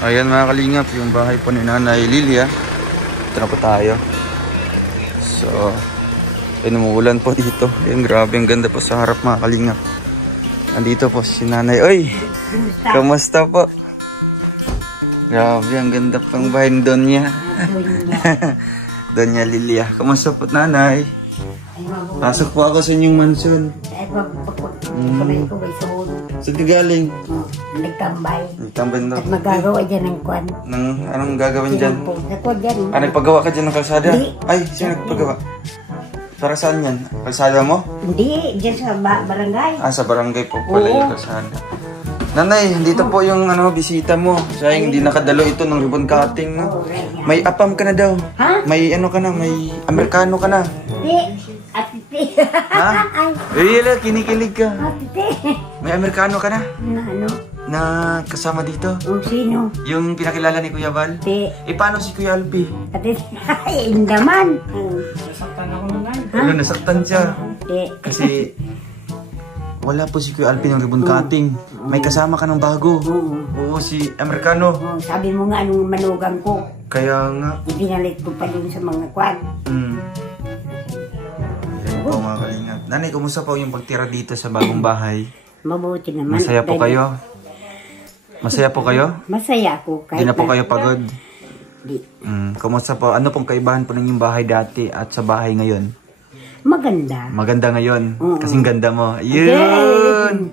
Ayan mga kalingap, yung bahay po ni Nanay Lilia. Ito na po tayo. So, umuulan po dito. Ayan, grabe, ang ganda po sa harap mga kalingap. Nandito po si Nanay. Oy! Kamusta po? Grabe, ang ganda pang bahay ni Donya. Donya Lilia. Kamusta po Nanay? Pasok po ako sa inyong mansion. Saan ka galing? Nagtambay. Nagtambay na. At magagawa dyan ng kwan. Anong gagawin dyan? Ako dyan. Nagpagawa ka dyan ng kalsada? Hindi. Ay, sino nagpagawa? Para saan yan? Kalsada mo? Hindi, dyan sa barangay. Sa barangay po pala yung kalsada. Nanay, dito po yung bisita mo. Sayang hindi nakadalo ito ng ribbon cutting. No? May apam ka na daw. Ha? May ka na, may Amerikano ka na. Hindi. Atiti. Ha? Kinikilig ka. Atiti. May Amerikano ka na? Na ano? Na kasama dito? Sino? Yung pinakilala ni Kuya Val? Hindi. Paano si Kuya Alpi? Atiti. Ay, indaman. Nasaktan ako naman. Nasaktan siya. Hindi. Kasi wala po si Kuya Alpi ng ribbon cutting. May kasama ka ng bago. Oo, si Amerikano. Sabi mo nga anong manugang ko. Kaya nga. Ibinalit ko pa dun sa mga kwan. Yan po mga kalingap. Nanay, kumusta po yung pagtira dito sa bagong bahay? Mabuti naman. Masaya po kayo? Masaya po kayo? Masaya ako. Hindi na po kayo pagod? Di. Kumusta po? Ano pong kaibahan po ng yung bahay dati at sa bahay ngayon? Maganda. Maganda ngayon. Kasing ganda mo. Yun!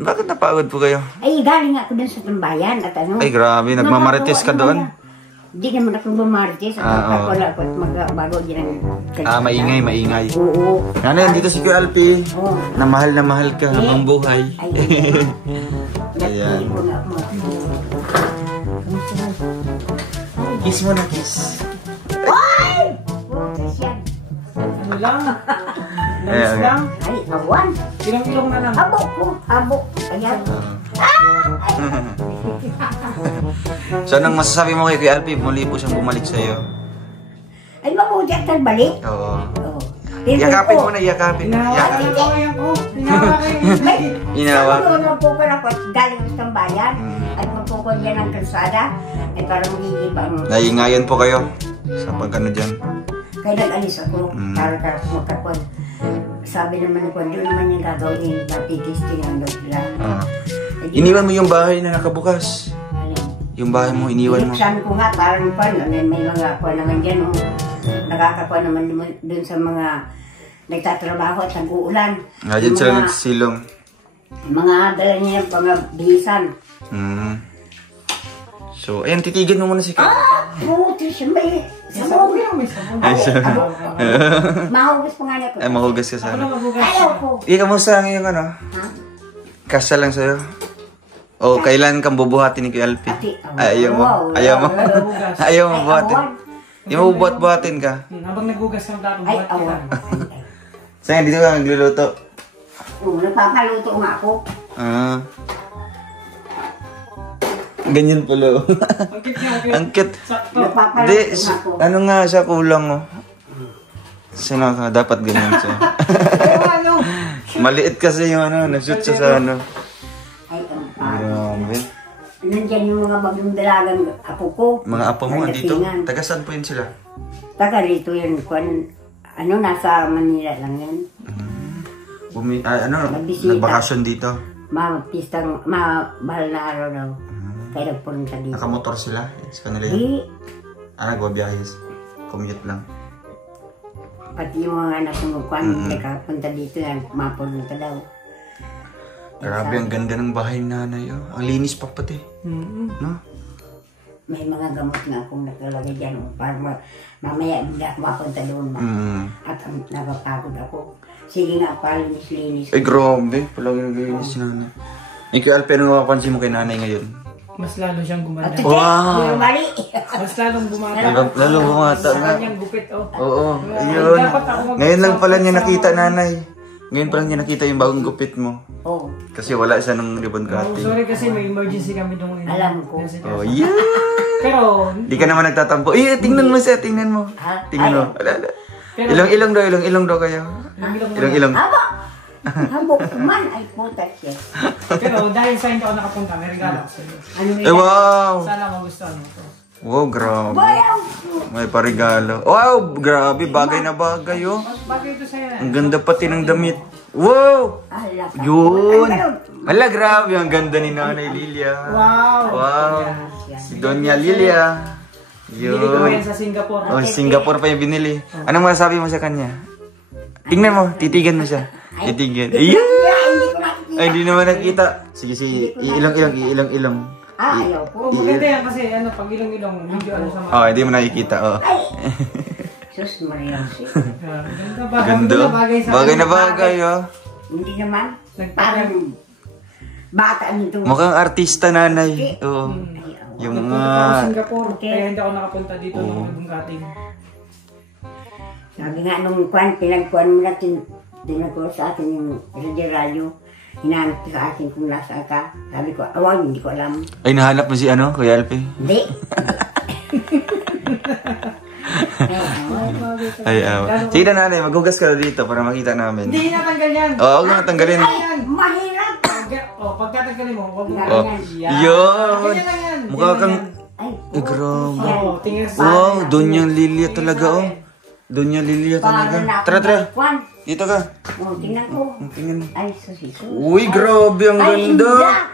Bakit napagod po kayo? Ay, galing ako dun sa tambayan at ano. Ay, grabe. Nagmamarites ka doon? Hindi naman ako bumarites. Wala ko bago dyan ang maingay. Oo. Nanay, dito si Kuya Alpi. Na mahal ka habang buhay. Ayan. Kiss mo na, kiss. Ay! Bukas yan. Ano lang? Langis lang? Ay, awan. Ilong na lang. Habok ko. Habok. Ayan. So, anong masasabi mo kay Kuya Alpi? Muli po siyang bumalik sa'yo. Ay, mabuti at balik. Oo. Yakapin mo na, yakapin. Inawakan ko yan po. Inawa. Sabi ko, magpukol ako at galing sa tambayan. At magpukol yan ang kalsada. Ay, parang magigibang. Naingayan po kayo sa pagkano dyan. Kaya nag-alis ako. Para magkapon. Sabi naman ko, doon naman yung gagawin. Patitisting ang doon sila. Iniwan mo yung bahay na nakabukas. Yung bahay mo, iniwan mo. Sabi ko nga, parang may mga kuha naman dyan. Nakakakuha naman dun sa mga nagtatrabaho at nag-uulan. Dyan sila nagsisilong. Mga dala niya mga bihisan. So, ayan, titigil mo muna si Kuya. Buti siya. May sabon. Ay, sorry. Mahugas pa nga niya ko. Ay, mahugas ka sana. Ayaw ko. Kamusta ngayon Kasya lang sa'yo? O, kailan kang bubuhatin ni Kuya Alpi? Ayaw mo? Ayaw mo? Ayaw mo buhatin? Di mo bubuhat-buhatin ka? Habang nagugas ng plato, Ay, buhat awan. Saan, dito ka nagluluto? Nagpapaluto nga ako. Ganyan pala. Ang cute. Di, ano nga siya kulang mo? Sino ka? Dapat ganyan siya. Maliit kasi yung na-shoot siya sa Ay, Grabe. Nandiyan yung mga bagong dalagang apo ko. Mga apo mo dito? Taga saan po yun sila? Taga rito yun. Nasa Manila lang yan. Nagbakasyon dito? Mahal na araw daw. Kaya nagpunta dito. Nakamotor sila? Sa kanila yun? Di. Nagbabiyahe. Commute lang. Pati yung mga anak ng kwan, nakapunta dito yan. Mapunta daw. Grabe, ang ganda ng bahay nanay. Ang linis pa pati. No? May mga gamot nga akong nakalagay dyan. Para mamaya hindi ako mapunta doon. At napapagod ako. Sige nga, palinis-linis. Ay, grabe. Palagi naglinis si nanay. Kuya Alpi, ano napapansin mo kay nanay ngayon? Mas lalo siyang gumanda. Wow! Mas lalong bumata. Lalong bumata nga. Sa kanyang gupit, Oo, ayun. Ngayon lang pala niya nakita nanay. Ngayon pa lang niya nakita yung bagong gupit mo. Oo. Kasi wala siya ng ribbon cutting. Sorry kasi may emergency kami doon ngayon. Alam ko. Oh, yeah! Pero, di ka naman nagtatampo. Tingnan mo siya, tingnan mo. Tingnan mo. Ilong-ilong daw kayo. Ilong-ilong. Aba! Habok man ay putas siya. Pero dahil sa hindi ako nakapunta, may regalo ako sa'yo. Ano Wow! Sana magustuhan mo to. Wow, grabe. Bayaw! May parigalo. Wow, grabe. Bagay na bagay, oh. Bagay ito sa'yo. Ang ganda pati ng damit. Wow! Ala ka. Yun! Ala, grabe. Ang ganda ni Nanay Lilia. Wow! Wow! Si Doña Lilia. Bili ko yan Yun. sa Singapore. Oh, Singapore pa yung binili. Anong masasabi mo sa kanya? Tingnan mo, titigan mo siya. Titigan. Ayan! Ay, hindi naman nakita. Sige, sige. Iilang. Ah, ayaw po. Oh, maganda yan kasi ano, pag ilong-ilong, video ano sa mga. Oh, hindi mo nakikita. Oh. Sus, Maria. Ganda ba? Ganda. Bagay na bagay, oh. Hindi naman. Parang bata nito. Mukhang artista, nanay. Oo. Yung Nagpunta ako sa mga... Singapore, kaya hindi ako nakapunta dito nung nagbukating. Sabi nga nung pinagkuhan mo na tinagkuhan sa akin yung radyo. Hinahanap sa akin kung nasaan ka. Sabi ko, awang, hindi ko alam. Ay, nahanap mo si ano, Kuya Alpi? Hindi. Ay, sige na, nanay, maghugas ka dito para makita namin. Hindi natanggal yan. Oo, huwag na tanggalin. Mahirap. Pag tatanggalin mo, huwag mo. Oh, yun. Ganyan lang yan. Mukha kang... Ay, Ay, grabe. Oo, tingin sa Wow, Doña Lilia talaga, oh. Doña Lilia talaga. Tara. Dito ka. Oh, tingnan ko. Tingnan. Ay, susito. Uy, grabe, ang ganda.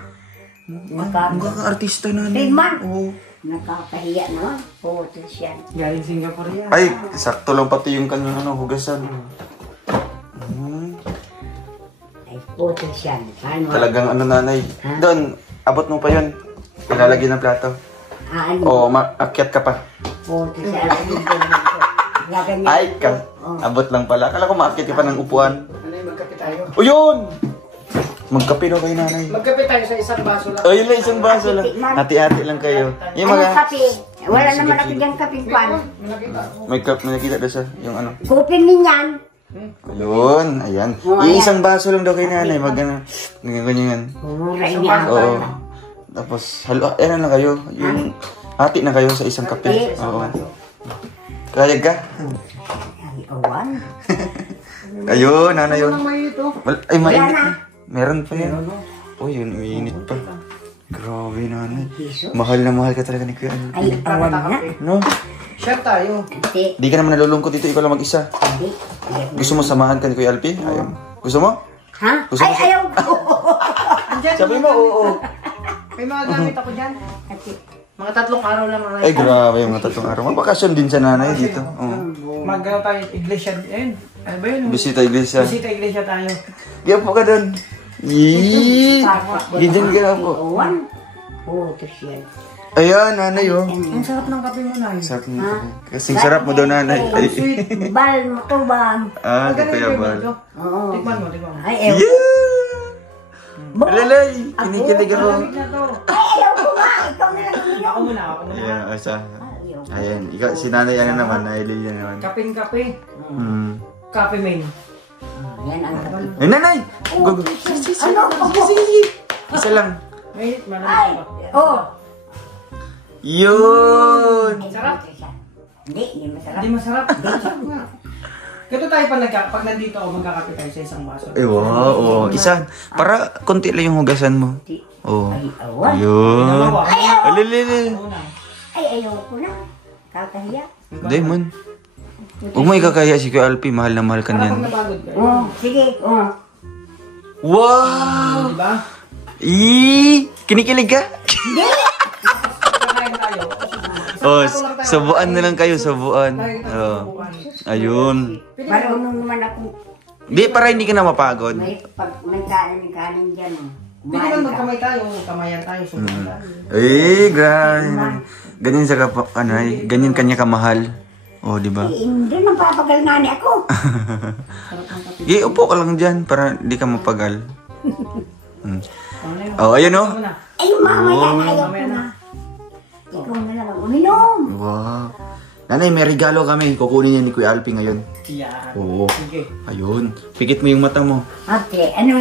Mukha Mukha kang artista, nanay. Tingnan. Oo. Nakakahiya naman. Putos yan. galing Singapore yan. Ay, sakto lang pati yung kanyang hugasan. Ay, putos yan. Ano? Talagang ano, nanay. Doon, abot mo pa yun. Ilalagay ng plato. Ano? Oo, akyat ka pa. Putos yan. Gaganyan. Ay, abot lang pala. Akala ko maakyat ka pa ng upuan. Nanay, magkape tayo. O yun! Magkape daw kayo, nanay. Magkape tayo sa isang baso lang. O, yun lang, isang baso lang. Hati-hati lang kayo. Yung Ano mga... kape? Wala naman ako diyang kaping kwan. May nakita daw sa yung ano. Kupin ninyan. Ayun, ayan. Iisang baso lang daw kayo, nanay. Ganyan. Mura niya. Oo. Tapos, ano lang kayo. Yung hati na kayo sa isang kape. Oo. Kaya ka? Ay, awan. Ayun, nanay yun. May ito. Ay, mainit na. Meron pa yan. Oh, yun, mainit pa. Grabe, nanay. Mahal na mahal ka talaga ni Kuya. Ay, awan na. No? Share tayo. Hindi. Di ka naman nalulungkot dito, ikaw lang mag-isa. Hindi. Gusto mo samahan ka ni Kuya Alpi? Ayaw. Gusto mo? Ha? Gusto Ay, mo ayaw ko. Sabi mo, oo. May mga gamit ako dyan. Mga 3 araw lang. Ay, grabe yung mga 3 araw. Magbakasyon din sa nanay dito. Mag-ano tayo, iglesia. Ayun. Ano ba yun? Bisita iglesia. Bisita iglesia tayo. Diyan po ka doon. Yee! Ganyan ka po. Awan. Putos yan. Ayan, nanay oh. Ang sarap ng kape mo na yun. Sarap mo. Kasing sarap mo daw, nanay. Ay. Sweet. Bal mo to ba? Ah, di kaya ba? Oo. Tikman mo. Ay, ayaw. Yeah! Alalay! Kinikilig ako. Malamig na to. Ay, ayaw ko nga. Ikaw na lang uminom. Ako muna. Ayan, asa. Ayaw. Ayan, ikaw, si nanay ano naman, nailili naman. Kaping-kape. Kape main. Yan ang kapal. Ay, nanay! Go, go. Ano? Isa lang. Mainit, Ay! malamig pa. Oh! Yun! Sarap. Hindi, hindi masarap. Hindi masarap. Sarap nga. Ganito tayo pag nandito ako, magkakape tayo sa isang baso. Eh, wow, oh. Isa. Para konti lang yung hugasan mo. Oh. Ay, awan. Yun. Ayaw! Alilili. Una. Ay, ayaw ko na. Kakahiya. Diamond. Huwag mo ikakaya si Kuya Alpi. Mahal na mahal ka Para pag niyan. napagod ka. Oh, sige. Oh. Wow! Diba? Kinikilig ka? Hindi! Kakain tayo. Oh, subuan na lang kayo, subuan. Oh. Ayun. Marunong naman ako. Di, para hindi ka na mapagod. May kanin dyan. Pwede naman magkamay tayo. Kamayan tayo. Subukan tayo. Eh, grabe. Ganyan sa ganyan kanya kamahal. Oh, di ba? Hindi nang papagal nga ni ako. Upo ka lang dyan para di ka mapagal. Oh, ayun oh. Ay, mamaya na. Ayaw ko na. Ikaw na lang ang uminom. Wow. Nanay, may regalo kami. Kukunin niya ni Kuya Alpi ngayon. Yan. Oo. Sige. Ayun. Pikit mo yung mata mo. Ate, ano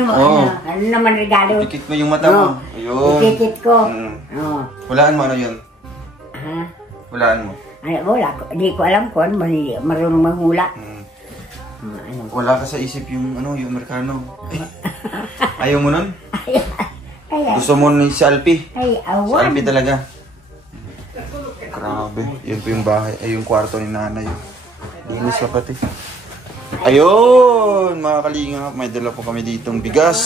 naman regalo? Pikit mo yung mata mo. Ayun. Ipitit ko. Oh. Hulaan mo ano yun? Ha? Hulaan mo. Ay, wala ko. Hindi ko alam kung ano. Marunong manghula. Ano? Wala ka sa isip yung ano, yung Amerikano. Ayaw mo nun? Ay, Gusto mo ni si Alpi? ay, Si awan. Alpi talaga. Grabe. Yun po yung bahay. Ay, yung kwarto ni nanay. Linis pa pati. Ayun! Mga kalingap, may dala po kami ditong bigas.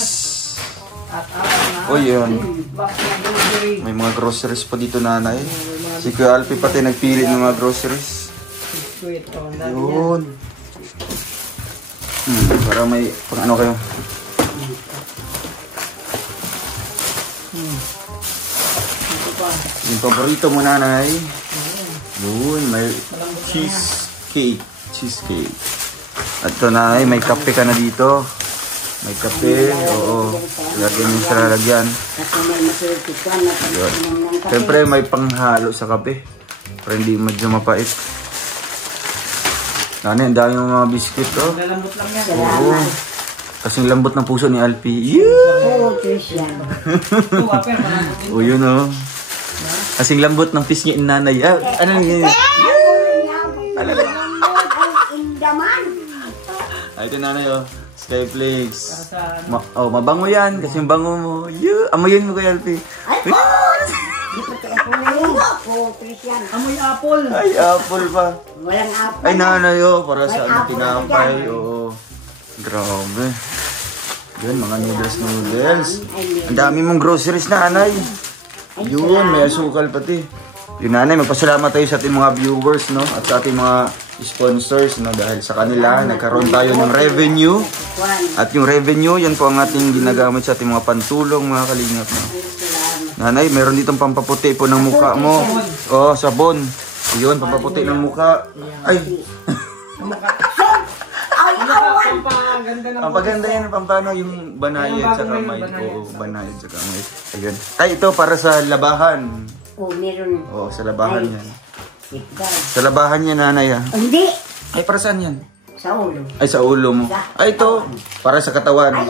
Uy, yun. May mga groceries pa dito nanay. Si Kuya Alpi pati nagpili ng mga groceries. Yun. Para may pang ano kayo. Yung paborito mo nanay. Yun, may cheesecake. Cheesecake. At ito nanay, may kape ka na dito. May kape, oo. Lagyan yung sa lalagyan. Kasi may masulitan na pag-inom ng kape. Siyempre may panghalo sa kape. Para hindi medyo mapait. Nanay, ang dami yung mga biscuit oh. Lalambot lang yan. Oo. Kasing lambot ng puso ni Alpi. Yeah! Oo, Christian. Ito, waper, malambot din. O yun oh. Kasing lambot ng fish niya nanay. Ah, ano yun? Indaman. Ay, ito nanay oh. Skyflakes. Sa Mabango yan. Kasi yung bango mo. Yeah! Amoyin mo kay Alpi. Ay, di pa tayo ako ngayon. Oo, Christian. amoy apple. Ay, apple pa. Walang apple. Ay, nanay oh. Para sa May ano, apple tinapay. na dyan. Oo. Grabe. Yun, mga noodles. Ang dami mong groceries na, anay. Yun, may asukal pati. Yun, nanay, magpasalamat tayo sa ating mga viewers, no? At sa ating mga sponsors, no? Dahil sa kanila, nagkaroon tayo ng revenue. At yung revenue, yan po ang ating ginagamit sa ating mga pantulong, mga kalingap, no? Nanay, meron ditong pampaputi po ng mukha mo. Oh, sabon. Yun, pampaputi ng mukha. Ay! Pampaganda ng Ang paganda yan, pampano yung banayad sa kamay. Oo, banayad sa kamay. Ayun. Ay, ito para sa labahan. Oo, meron. Oo, sa labahan yan. Ikaw. Sa labahan yan, nanay ah. Hindi. Ay, para saan yan? Sa ulo. Ay, sa ulo mo. Ay, ito. Para sa katawan.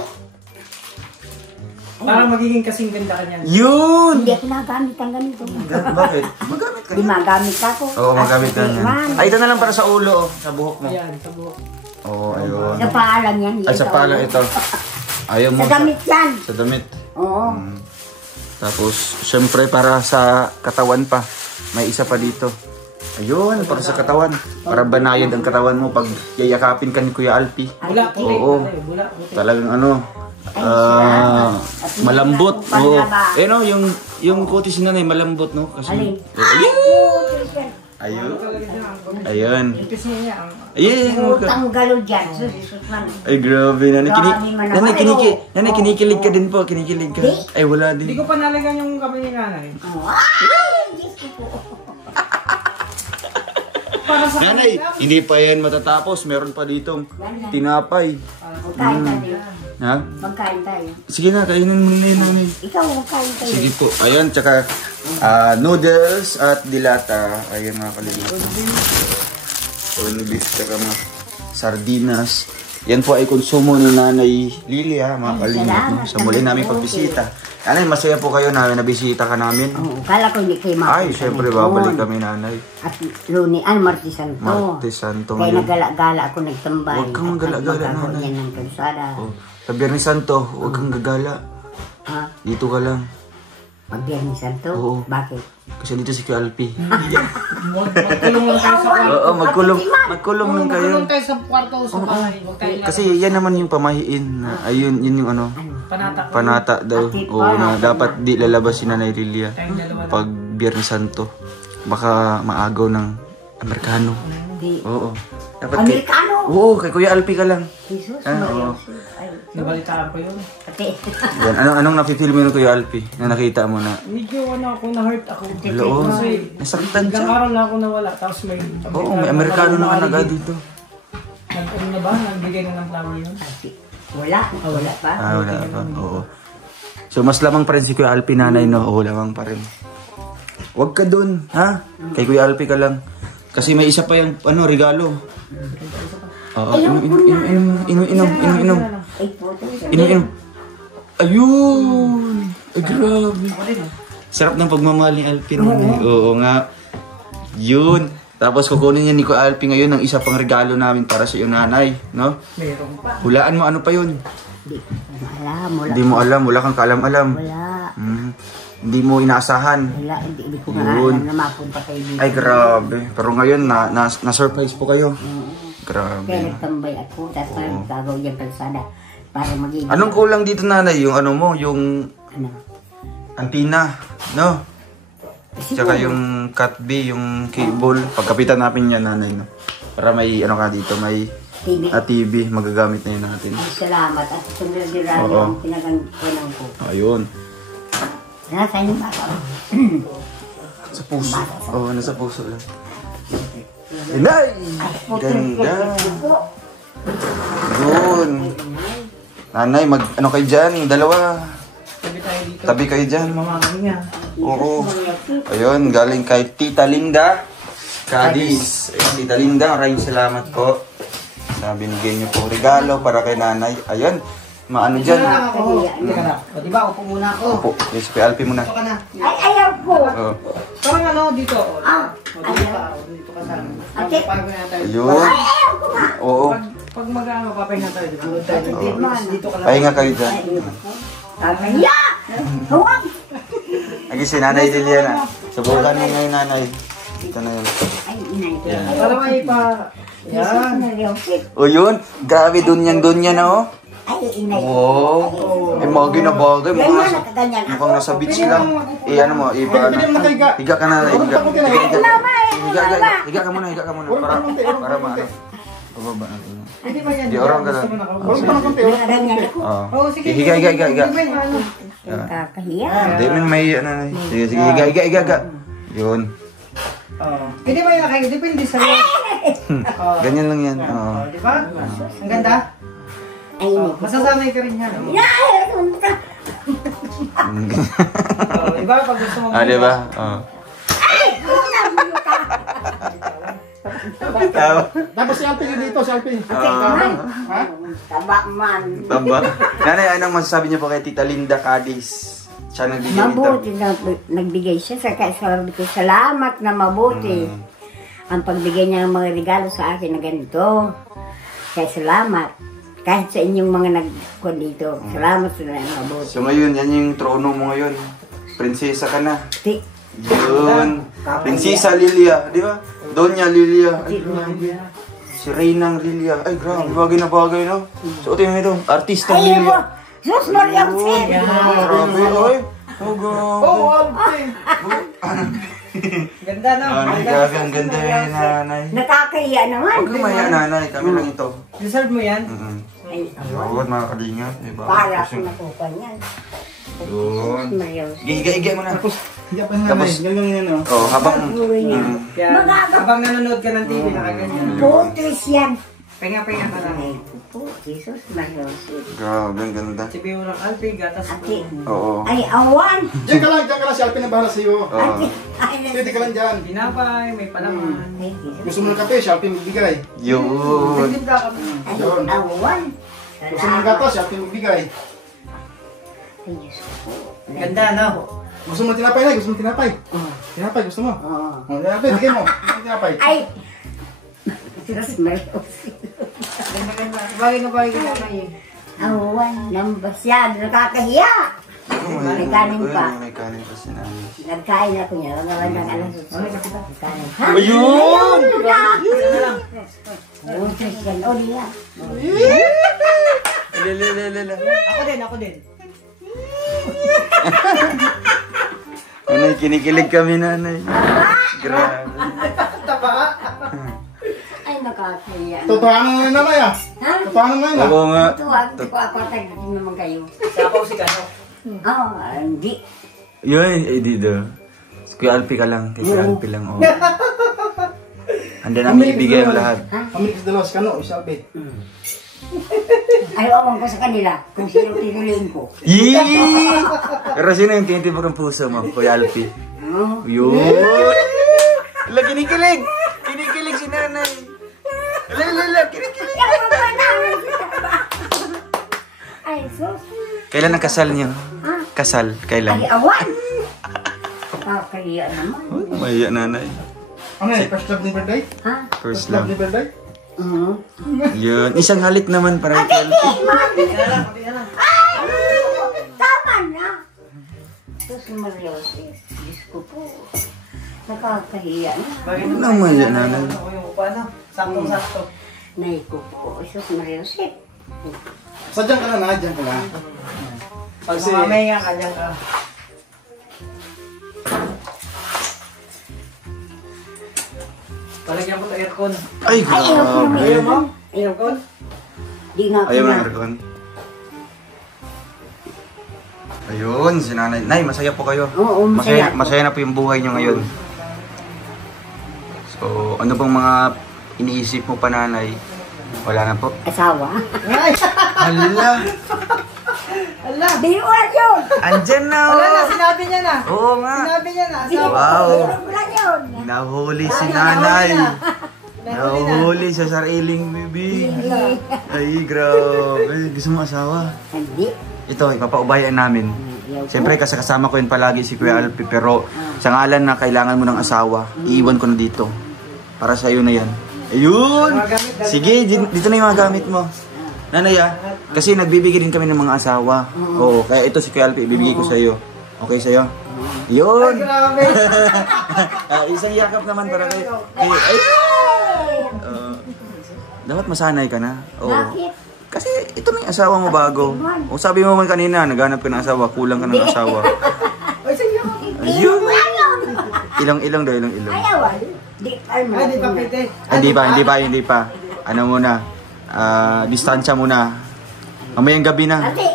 Para magiging kasing ganda ka niyan. Yun! Hindi ako nagamit ang ganito. Bakit? Magamit ka Di na. magamit ako. Oo, magamit ka At yan. man. Ay, ito na lang para sa ulo, oh. Sa buhok mo. Ayan, sa buhok. Oo, ayun. Sa paalan yan. Ay, sa pala ito. Ayaw mo. Sa damit yan. Sa damit. Oo. Tapos, syempre, para sa katawan pa. May isa pa dito. Ayun, para sa katawan. Para banayad ang katawan mo pag yayakapin ka ni Kuya Alpi. Bula, puti. Oo. Bula, puti. Talagang ano, malambot. Oo. Eh no, yung kutis na nanay malambot, no? Kasi, Alin? ayun. Ayun. Ipis niya ang... Ayun. Utang galo dyan. Sus, man. Ay, grabe. Nanay, kinikilig ka din po. Kinikilig ka. Ay, wala Hindi din. ko pa nalagan yung kamay ni nanay. Ay, Diyos ko po. Para sa Nanay, hindi pa yan matatapos. Meron pa ditong tinapay. Magkain tayo. Ha? Magkain tayo. Sige na, kainin mo na yun, nanay. Ikaw, magkain tayo. Sige po. Ayan, tsaka noodles at dilata. Ayan mga kalilimutan. Corned beef, tsaka mga sardinas. Yan po ay konsumo ni Nanay Lilia, mga kalilimutan. Sa muli namin pagbisita. Nanay, masaya po kayo na nabisita ka namin. Oo, kala ko hindi kayo Ay, syempre babalik kami, Nanay. At Martes Santo. Martes Santo Kaya ngayon. nagala-gala ako nagtambay. Huwag kang magala-gala, Nanay. Nanay. Yan ng kalsada. Oh, sa Biyernes Santo, huwag kang gagala. Ha? Dito ka lang. Pag-Biyernes Santo? Oo. Bakit? Kasi dito si Kuya Alpi. magkulong lang tayo sa kwarto. Oo, magkulong lang kayo. Magkulong tayo sa kwarto o sa bahay. Huwag tayo lang. Kasi yan naman yung pamahiin. Ayun, yun yung ano. Panata. Panata daw. Oo, na dapat di lalabas si Nanay Lilia Tayong dalawa lang. pag Biyernes Santo. Baka maagaw ng Amerikano. Hindi. Oo. Dapat Amerikano! Oo, kay Kuya Alpi ka lang. Jesus, Oo. Ay, Nabalitaan ko yun. ate. Yan. Anong napifeel mo ng Kuya Alpi na nakita mo na? Medyo ako, na-hurt ako. Oo. Kasi Nasaktan ilang siya. araw na ako nawala. Tapos may... Oo, may Amerikano na kanaga dito. Nag-ano na ba? Nagbigay na ng flower yun? Wala. Wala pa. Wala pa. Oo. So, mas lamang pa rin si Kuya Alpi, nanay, no? Oo, lamang pa rin. Huwag ka dun, ha? Kay Kuya Alpi ka lang. Kasi may isa pa yung, regalo. Oo, inom. Ay, puto. Inom. Ayun! Ay, grabe. Sarap ng pagmamahal ni Alpi, nanay. Oo nga. Yun. Tapos kukunin niya ni Kuya Alpi ngayon ng isa pang regalo namin para sa iyo, nanay, no? Meron pa. Hulaan mo, ano pa yun? Hindi ko alam. Wala. Hindi mo alam, wala kang kaalam-alam. Wala. Hindi mo inaasahan. Wala. Hindi ko nga Yun. alam na mapunta kayo dito. Ay, grabe. Pero ngayon, na-surprise po kayo. Grabe. Kaya nagtambay ako. Tapos parang gagaw yung kalsada. Para magiging... Anong kulang dito, nanay? Yung ano mo, yung Ano? antina, no? Tsaka yung cut B, yung cable. Pagkapitan natin yan, nanay, no? Para may, ano ka dito, may TV. TV, magagamit na yun natin. Ay, salamat. At sunod din Oo. ang pinagangkunan ko. Ayun. Nasa inyo ba ako? Sa puso. Oo, nasa puso lang. Inay! Ganda. Yun. Nanay, ano kayo dyan? Dalawa. Tabi tayo dito. Tabi kayo dyan. Mamamang niya. Oo. Ayun, galing kay Tita Linda Cadiz. Ayun, Tita Linda, maraming salamat po. Binigay niyo po regalo para kay nanay. Ayun, maano dyan? Ako. Hindi ka na. O diba, upo muna ako. Opo, yes, Kuya Alpi muna. Upo ka na. Ay, ayaw ko! Oo. Parang ano, dito. O, Ah, dito ka. O, dito ka sa amin. Ate. Paano na tayo? Ayun. Ayaw ko nga! Oo. Pag mag-ano, papahinga tayo. Dito tayo. Dito ka lang. Pahinga kayo dyan. Kaya! Huwag! Lagi si Nanay Liliana. Subukan mo ngayon, nanay. Dito na yun. Ay, inay ko. Para may pa... Yan. O yun, grabe, dunyan na oh. Ay, inay ko. Wow. Eh, bagay na bagay. Ganyan, Mukhang nakaganyan ako. mukhang nasa beach lang. Eh, ano mo, higa ka na, higa. Higa ka muna. Para maano. Bababa natin. Hindi ba yan? Di orang ka lang. Nakaganyan ako. Oo. Oh, sige. Higa. Hindi ba yan, ano? Kakahiya. Hindi man may ano na. Sige, higa. Yun. Hindi ba yan nakahiga? Depende sa'yo. Ganyan lang yan. Oo. Oh, di ba? Ang ganda. Ay, inay ko. Masasanay ka rin yan. Ay, pumunta. Iba pag gusto mo. Ah, di ba? Oo. Tapos si Alpi yun dito, si Alpi. Ha? Taba man. Tamba. Nanay, anong masasabi niyo po kay Tita Linda Cadiz? Siya nagbigay nito. Mabuti na nagbigay siya. Sabi ko, salamat na mabuti. Ang pagbigay niya ng mga regalo sa akin na ganito. Kaya salamat. Kahit sa inyong mga nagkuhan dito. Salamat sa na mabuti. So ngayon, yan yung trono mo ngayon. Prinsesa ka na. Yun. Prinsesa Lilia, di ba? Doña Lilia. Ay, grabe. Si Reynang Lilia. Ay, grabe. Bagay na bagay, no? Suotin mo ito. Artista Ay, mo! Lilia. Sus, Maria Jose! Grabe, oy. Oh, grabe. Ganda na. Ay, grabe. Ang ganda yan, nanay. Nakakahiya naman. Huwag lumaya, nanay. Kami lang ito. Deserve mo yan? Ay, Huwag mga kalinga. Diba? para ako nakukuha niyan. Yun. Maria Jose. Higa mo na. Higa pa nga, Tapos- ganyan yan, no? Oh, habang... Kaya habang nanonood ka ng TV, nakaganyan. Putis yan. Pahinga ka lang. Ay, po, Jesus, Maria Jose. Grabe, ang ganda. Si Pio ng Alpi, gatas mo. Ate. Oo. Ay, awan! Diyan ka lang, si Alpi na bahala sa'yo. Oo. Ay, Pwede ka lang dyan. Tinapay, may palaman. Ay, Jesus. Gusto mo ng kape, si Alpi magbigay. Yun. Nagtimpla ka. Ay, Yun. awan! Gusto mo ng gatas, si Alpi magbigay. Ay, Diyos ko. Ganda, no? Gusto mo ng tinapay na, gusto mo ng tinapay. Tinapay, gusto mo. Oo. Tinapay, bigay mo. Tinapay. Ay! Jesus, Maria Jose. Ganda. Bagay ka kayo. Awan, nambasyan, nakakahiya! May kanin pa. May kanin pa si nanay. Nagkain ako niya, nagawan ng alas 8. Nagkain. Ha? Ayun! Butis yan, o niya. Lala. Ako din. Nanay, kinikilig kami, nanay. Grabe. Ay, nakakahiya. Totohanan na yun, nanay, ah. Ha? Totohanan na yun, ah. Oo nga. Ito, ako tagdating naman kayo. Sapaw si Kano. Oo, hindi. Yun, dito. Kuya Alpi ka lang. Kay Kuya Alpi lang, oh. Handa namin ibigay ang lahat. Pamilik sa dalawa, si Kano, si Alpi. Ay, awan ko sa kanila kung sino tinuloyin ko. Yee! Pero sino yung tinitibok ng puso mo, Kuya Alpi? Oo. Yun! Ala, kinikilig! Kinikilig si nanay! Ala, kinikilig! Ay, sus. Kailan ang kasal niyo? Ha? Kasal, Ay, kailan? awan. Nakakahiya naman. Mahiya nanay. Ano eh, first love ni birthday? Ha? First Love ni love. birthday? Yun. Isang halik naman para kay Alpi. Tama na! Sus, Mariosis. Diyos ko po. Nakakahiya na. Ano naman yan, nanay? Saktong-sakto. Nay ko po. Sus, Mariosis. Sadyang ka na, dyan ka na. Pag mamaya ka dyan ka. Palagyan ko sa aircon. Ay, Ay, ayaw ko grabe. naman. Ayaw mo? Aircon? Di nga Ayaw ko ng na. aircon. Ayun, si nanay. Nay, masaya po kayo. Oo, masaya. Masaya na po yung buhay nyo ngayon. So, ano bang mga iniisip mo pa, nanay? Wala na po. Asawa. Ay! Hala! Ala! Biruan yun! Andyan na! Wala na, sinabi niya na. Oo nga. Sinabi niya na. Wow. Biruan yun! Nahuli si nanay. Nahuli sa sariling bibi. Ay, grabe. Gusto mo asawa? Hindi. Ito, ipapaubayan namin. Siyempre, kasi kasama ko yun palagi si Kuya Alpi. Pero sa ngalan na kailangan mo ng asawa, iiwan ko na dito. Para sa'yo na yan. Ayun! Sige, dito na yung mga gamit mo. Nanay kasi nagbibigay din kami ng mga asawa. Oo, kaya ito si Kuya Alpi, ibibigay ko sa'yo. Okay sa'yo? Yun! Ay, grabe. Isang yakap naman para kay... Ay! Dapat masanay ka na. Oo. Bakit? Kasi ito na yung asawa mo bago. O sabi mo man kanina, naghanap ka ng asawa, kulang ka ng asawa. Ay, sige. Ayun! Ilang daw, ilang. Ayaw, di Ay, di pa pwede. Hindi pa. Ano muna, distansya muna. Mamayang gabi na. Ate,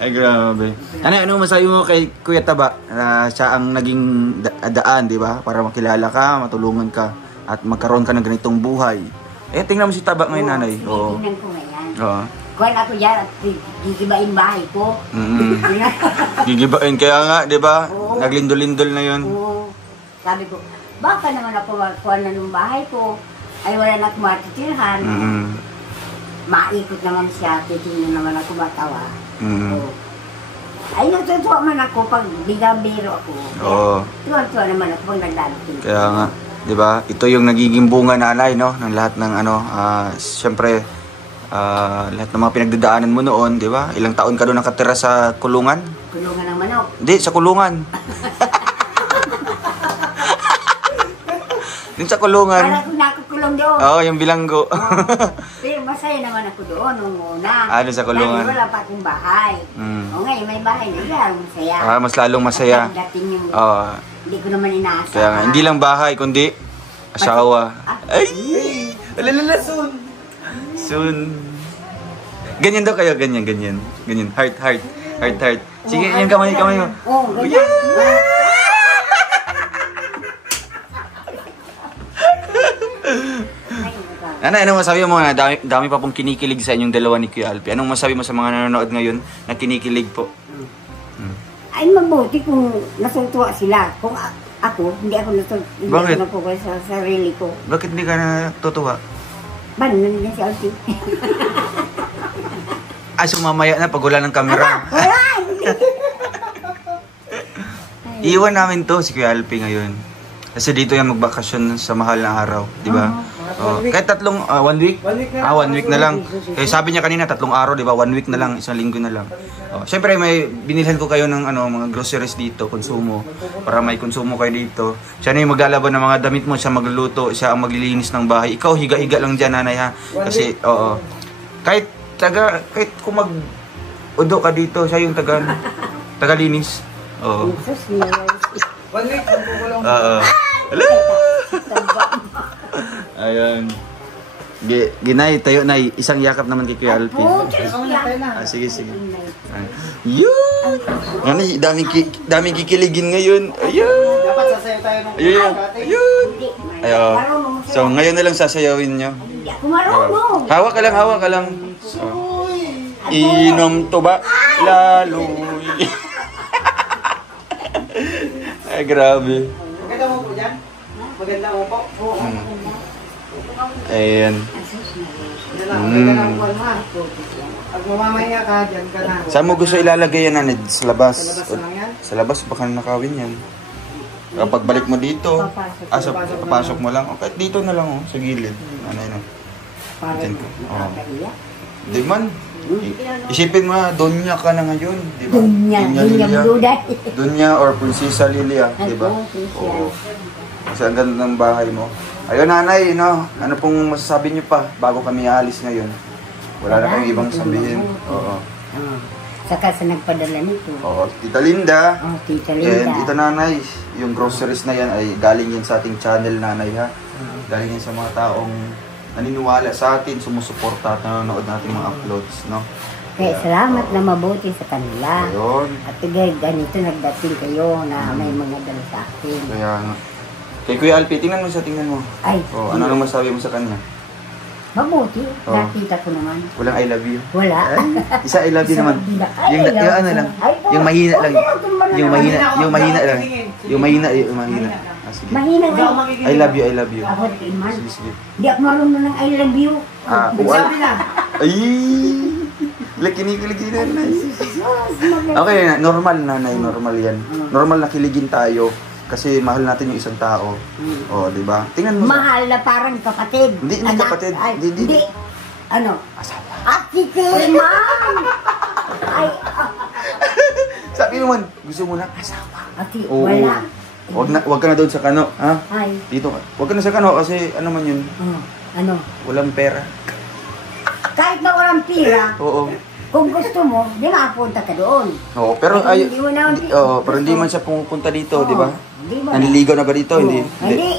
Ay, grabe. Ano masabi mo kay Kuya Taba? Siya ang naging daan, di ba? Para makilala ka, matulungan ka, at magkaroon ka ng ganitong buhay. Eh, tingnan mo si Taba ngayon, nanay. Oo. tingnan ko ngayon. Oo. Kuhan ako dyan at gigibain bahay ko. Gigibain kaya nga, di ba? Oo. Naglindol-lindol na yun. Oo. Sabi ko, baka naman ako kuhan na ng bahay ko. Ay wala na akong matitirhan. Maikot naman siya, titingnan naman ako batawa. Oo. Ay, natutuwa man ako pag bigambiro ako. Oo. Tuwan-tuwa naman ako pag nagdadating. Kaya nga, 'di ba? Ito yung nagiging bunga, nanay, no, ng lahat ng siyempre lahat ng mga pinagdadaanan mo noon, 'di ba? Ilang taon ka doon nakatira sa kulungan? Kulungan ng manok. Hindi, sa kulungan. Din sa kulungan. Para kung nakukulong doon. Oo, yung bilanggo. Pero masaya naman ako doon nung una. Doon sa kulungan. Dahil wala pa akong bahay. O ngayon may bahay na yan, masaya. Mas lalong masaya. At dating yung, Oo. hindi ko naman inaasahan. Kaya nga, hindi lang bahay, kundi asawa. Ay! Alalala! Soon. Ganyan daw kayo, ganyan. Heart. Sige, yung kamay mo. Oo, ganyan. Anong masabi mo na dami pa pong kinikilig sa inyong dalawa ni Kuya Alpi? Anong masabi mo sa mga nanonood ngayon na kinikilig po? Ay, mabuti kung natutuwa sila. Kung ako, hindi ako natutuwa. Bakit? Hindi ako natutuwa sa sarili ko. Bakit hindi ka natutuwa? Ban, nandiyan si Alpi. Sumamaya na pag wala ng kamera. Wala! Iwan namin to si Kuya Alpi ngayon. Kasi dito yan magbakasyon sa mahal na araw, di ba? Kahit 1 week? 1 week na. 1 week na lang. Kaya sabi niya kanina 3 araw, di ba? 1 week na lang, 1 linggo na lang. Siyempre may binilhan ko kayo ng mga groceries dito, konsumo, para may konsumo kayo dito. Siya na yung maglalaban ng mga damit mo, siya magluluto, siya ang maglilinis ng bahay. Ikaw higa-higa lang diyan, nanay, ha. Kasi kahit kung mag-udo ka dito, siya yung tagalinis. Oo. 1 week, ang kukulong. Hello! Ayan. Ginay, tayo na. Isang yakap naman kay Kuya Alpi. Sige. Yun! Ano, daming kikiligin ngayon. Ayun! Dapat sasayaw tayo ng Ayun! Ayun. So, ngayon na lang sasayawin nyo. Hindi ako marunong. Hawak ka lang. Inom to ba? Laloy. Ay, grabe. Maganda mo po dyan? Maganda mo po? Ayan. Maganda ng buwan ha. Pag mamamaya ka, dyan ka na. Saan mo gusto ilalagay yan, nanay? Sa labas? Sa labas na lang yan? Sa labas, baka nakawin yan. Kapag balik mo dito, papasok mo lang. O, kahit dito na lang, oh, sa gilid. Nanay, no? Para Dyan ka. Oo. nakakaiyak. Di man. Isipin mo na, Donya ka na ngayon, di ba? Dunya Lilia. Bluday. Donya or Prinsesa Lilia, di ba? Oo. Kasi ang ganda ng bahay mo. Ayun, nanay, no? Ano pong masasabi niyo pa bago kami aalis ngayon? Wala na kayong ibang sabihin. Oo. Saka sa nagpadala nito. Oo. Tita Linda. Oh, Tita And Linda. Tita Nanay, yung groceries na yan ay galing yan sa ating channel, nanay, ha? Galing yan sa mga taong naniniwala sa atin, sumusuporta at nanonood natin mga uploads, no? Kaya salamat na mabuti sa kanila. Ayun. At ganito nagdating kayo na may mga dala sa akin. Kaya nga. Kay Kuya Alpi, tingnan mo siya, tingnan mo. Ay, Oh, ano nang masabi mo sa kanya? mabuti. Oh. Nakita ko naman. Walang I love you. Wala. Isa I love you naman. Ay, Yung, I love yung ano you. lang. Ay, Yung mahina lang. Yung mahina, yung mahina lang. Tingin. Yung mahina, yung mahina. Ah, sige. Mahina Hindi ako nga. makikinig. I love you, I love you. Ako rin man. Sige, sige. Di ako marunong ng I love you. Ah, Sabi na. Ay! Kinikilig na nanay. Okay, normal nanay, normal yan. Normal na kiligin tayo kasi mahal natin yung isang tao. Oh, di ba? Tingnan mo. Mahal na parang kapatid. Hindi Anak. kapatid. Ay, Hindi. Hindi. Ano? Asawa. Ate Tilman! Ay, Sabi naman, gusto mo na asawa. ate, Oo. wala. Wag ka na doon sa kano, ha? Ay, Dito ka. Wag ka na sa kano kasi ano man yun, ano? walang pera. Kahit na walang pira, Oo. kung gusto mo, di makapunta ka doon. Oo, pero Ay, ay hindi mo naman pero hindi man siya pumupunta dito, di ba? Hindi mo. Nanliligaw na ba dito? Oo. Hindi.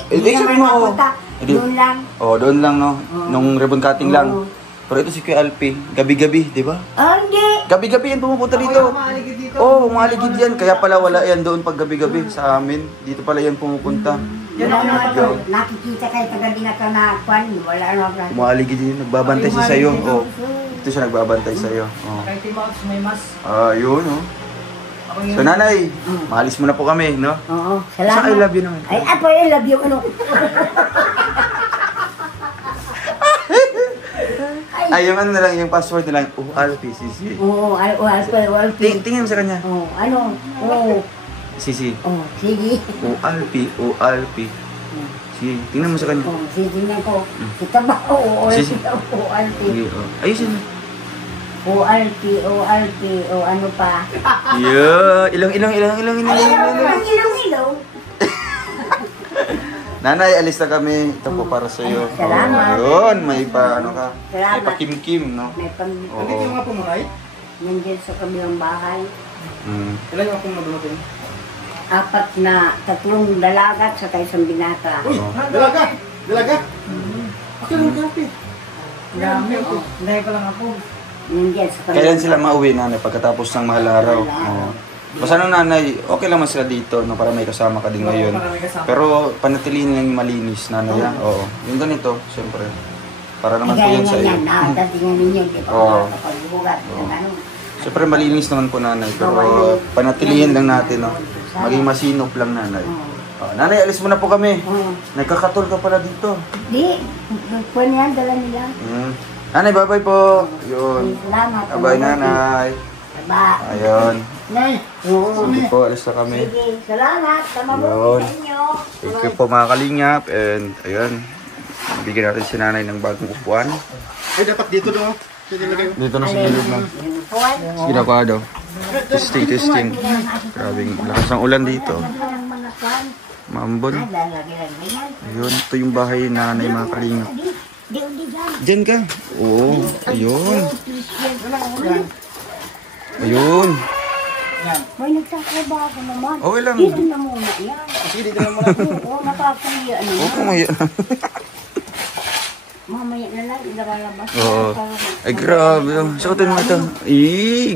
Hindi sabi naman mo, oo. napunta. Hindi. Doon lang. Oh, doon lang no. Nung ribbon cutting lang. Oo. Pero ito si Kuya Alpi, gabi-gabi, di ba? Ah, hindi. Gabi-gabi yan pumupunta Ako dito. yung maaligid dito. Oo, umaligid yan. Kaya pala wala yan doon pag gabi-gabi sa amin. Dito pala yan pumupunta. Yan Wala ako naman naman. doon. Nakikita kayo taga din ka na kwan. Wala naman. Umaligid yan. Nagbabantay siya sa'yo. Oh, ito siya nagbabantay sa'yo. Oh. Kahit yung mga may mas. Yun, oh. Ako yun. So, nanay, maalis mo na po kami, no? Oo, Sa salamat. I love you naman. Ay, apo, I love you. Ano? Ay, yung ano na lang, yung password na lang, Alpi, Sisi. Oo, Alpi. Tingin mo sa kanya. Oo, ano? Oo. Sisi. Oo, sige. Alpi, Alpi. Sige, tingnan mo sa kanya. Oo, sige na ko. Kita ba? Oo, Sige. Alpi. Sige, oh. Ayusin mo. O Alpi, o ano pa. Yeah, ilang. Ang ilaw-ilaw. Nanay, alis na kami. Ito po para sa iyo. Ay, salamat. Yun, may pa ano ka. May Salamat. pa kim-kim, no? May pang... Oo. Nandito yung mga pumuray? Nandiyan sa kabilang bahay. Ilan yung akong nadumating? 3 dalaga at saka isang binata. Uy! Dalaga! Dalaga! Ako yung kampi. Dami, oh. Dahil pa lang ako. Nandiyan sa kabilang Kailan sila mauwi, nanay, pagkatapos ng mahal araw? Oo. Basta nung nanay, okay lang man sila dito, no, para may kasama ka din ngayon. para may kasama. Pero panatilihin lang yung malinis, nanay, ha? Oo. Yung ganito, siyempre. Para naman po Kaya yan sa iyo. ganyan, datingan ninyo, di ba? Oo. Kapag-hugat, ano. Siyempre malinis naman po, nanay. Pero panatilihin lang natin, no? Maging masinop lang, nanay. Nanay, alis mo na po kami. Oo. Nagkakatol ka pala dito. Di, kung yan, dala nila. Nanay, bye-bye po. Yun. Salamat. Bye-bye, nanay. Bye. Ayun. Nay. Oo. Sige po, alis na kami. Sige, salamat. Yun. Tamabuti sa inyo. Thank you po mga kalingap. And ayun, bigyan natin si nanay ng bagong upuan. Ay, dapat dito daw. Dito lagay. Dito na sa gilid na. Yung puwan. Sige pa daw. Testing. Grabing lakas ng ulan dito. Ang mga kwan. Mambon. Ah, lalagyan lang yan. Ayun, ito yung bahay ni nanay mga kalingap. Di dyan. Diyan ka? Oo, ayun. Ayun. May nagtatrabaho naman. Okay lang. Dito na muna yan. Sige, dito lang muna. Oo, nakakaya. Ano Oo, na. kumaya. Mamaya na lang, ilalabas. Oo. Ay, grabe. Suotin mo ito.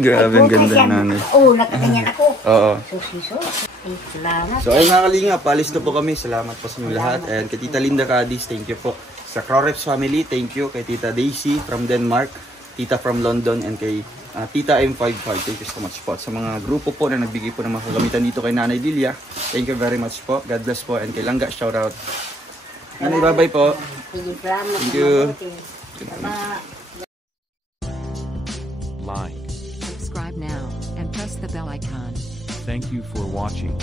Grabe ang ganda ng nanay. Oo, nakaganyan ako. Oo. Sus. Salamat. So ayun mga kalinga, paalis na po kami. Salamat po sa inyo lahat. And kay Tita Linda Cadiz, thank you po. Sa Croreps family, thank you. Kay Tita Daisy from Denmark, Tita from London, and kay Tita M55. Thank you so much po. At sa mga grupo po na nagbigay po ng mga kagamitan dito kay Nanay Lilia, thank you very much po. God bless po. And kay Langga, shout out. Nanay, bye-bye po. Sige, salamat. Thank you. Bye. the bell icon. Thank you for watching.